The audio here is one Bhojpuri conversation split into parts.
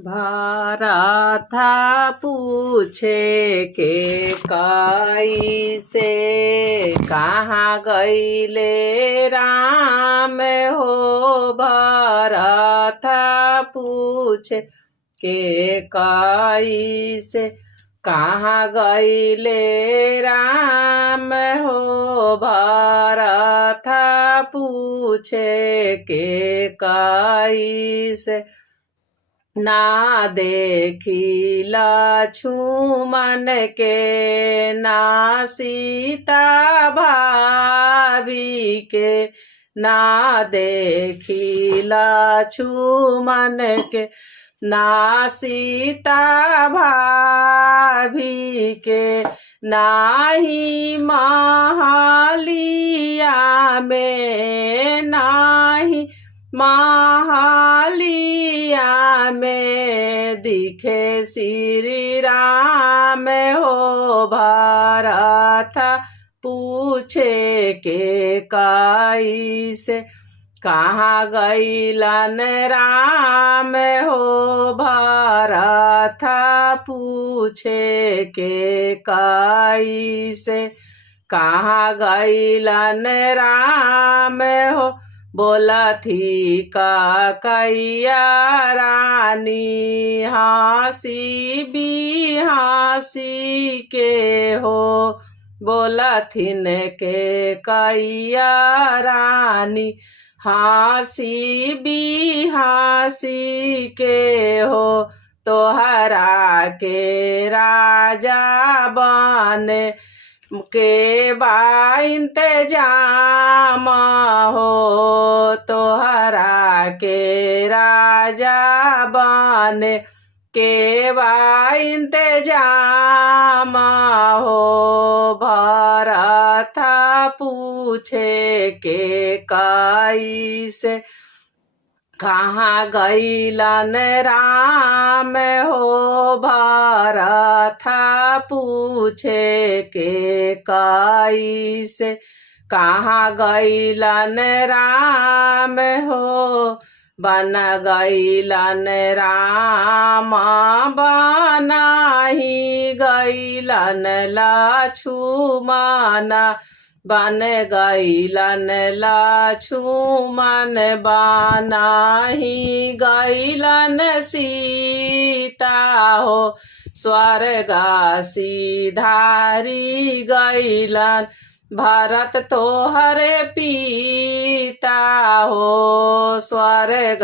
भारत पूछे के कई से कहाँ गईले राम हो। भारत पूछे के कई से कहाँ गईले राम हो। भारत पूछे के कई से ना देखी लक्ष्मण के ना सीता भाभी के। ना देखी लक्ष्मण के ना सीता भाभी के। नाही महालिया में नाही महालिया में दिखे श्री राम हो। भारत पूछे के कई से कहाँ गईलन राम हो। भारत पूछे के कई से कहाँ गईलन राम हो। बोला थी का कैया रानी हंसी भी हंसी के हो। बोला थिन के कैया रानी हंसी भी हंसी के हो। तोहरा के राजा बने के बा इंतजाम हो। तोहरा के राजा बने के बा इंतजाम हो। भारत पूछे के कई से कहाँ गईलन राम हो। भारत पूछे के कई से कहाँ गईलन राम हो। बन गईलन राम बनाही गईलन लक्ष्मण। बन गईलन लक्ष्मण बनाही गईलन सीता हो। स्वर्ग सिधारी गईलन भरत तोहरे पिता हो। स्वर्ग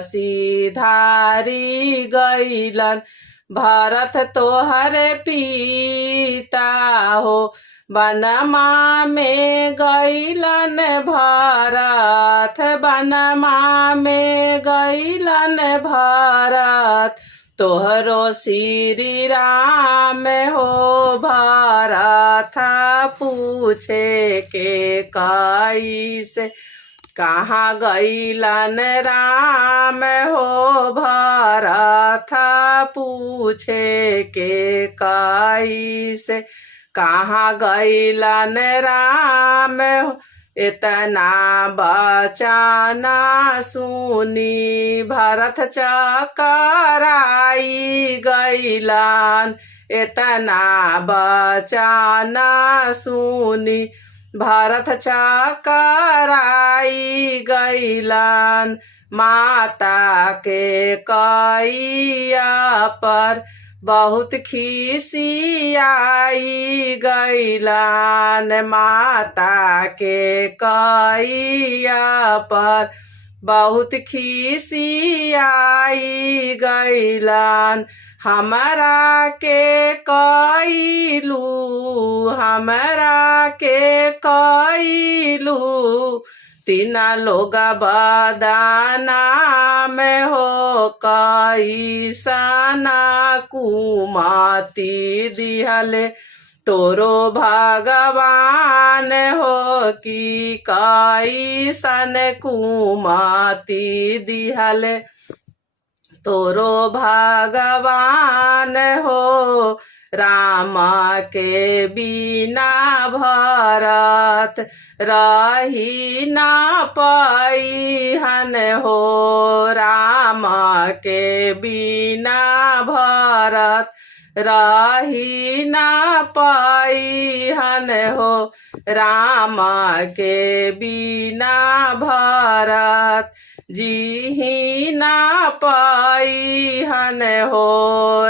सिधारी गईलन भरत तोहरे पिता हो। बनमा में गईलन भारत बनमा में गईलन भारत तोहरो श्री राम हो। भारत पूछे के कई से कहाँ गईलन राम हो। भारत पूछे के कई से कहाँ गईलन राम हो। इतना बचाना सुनी भरत चकराई गईलन। इतना बचाना सुनी भरत चकराई गईलन। माता के कैया पर बहुत खिसियाई गईलन। माता के कैया पर बहुत खिसियाई गईलन। हमरा के कैलू हमरा के कैलू तीना लोग बदनाम हो। कैसना कुमति दिहले तोरो भगवान हो। कि कैसन कुमति दिहले तोरो भगवान हो राम के बिना भरत रही न पैहन हो राम के बिना भरत रही न पैहन हो राम के बिना भरत जीही न पैहन हो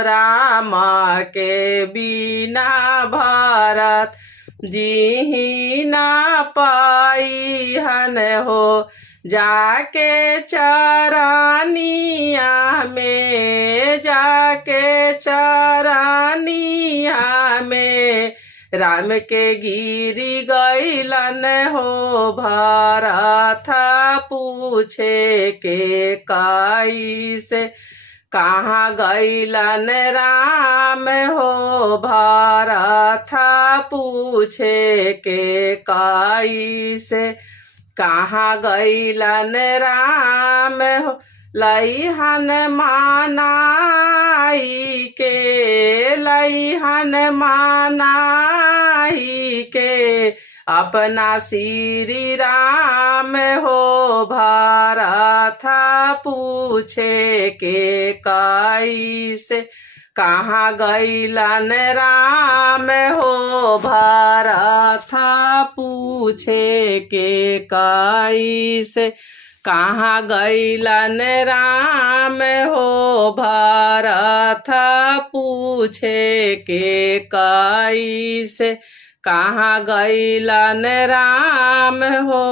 राम के बिना भरत जीही न पैहन हो जाके चरनिया में जाके चरनिया में राम के गिरी गैलन हो भरत पूछे के कैसे कहाँ गैलन राम हो भरत पूछे के कैसे कहाँ गैलन राम हो लइहन मानाई के अपना श्री राम हो भरत पूछे के कैसे कहाँ गैलन राम हो भरत पूछे के कैसे कहाँ गैलन राम हो भरत पूछे के कैसे कहाँ गैलन राम हो।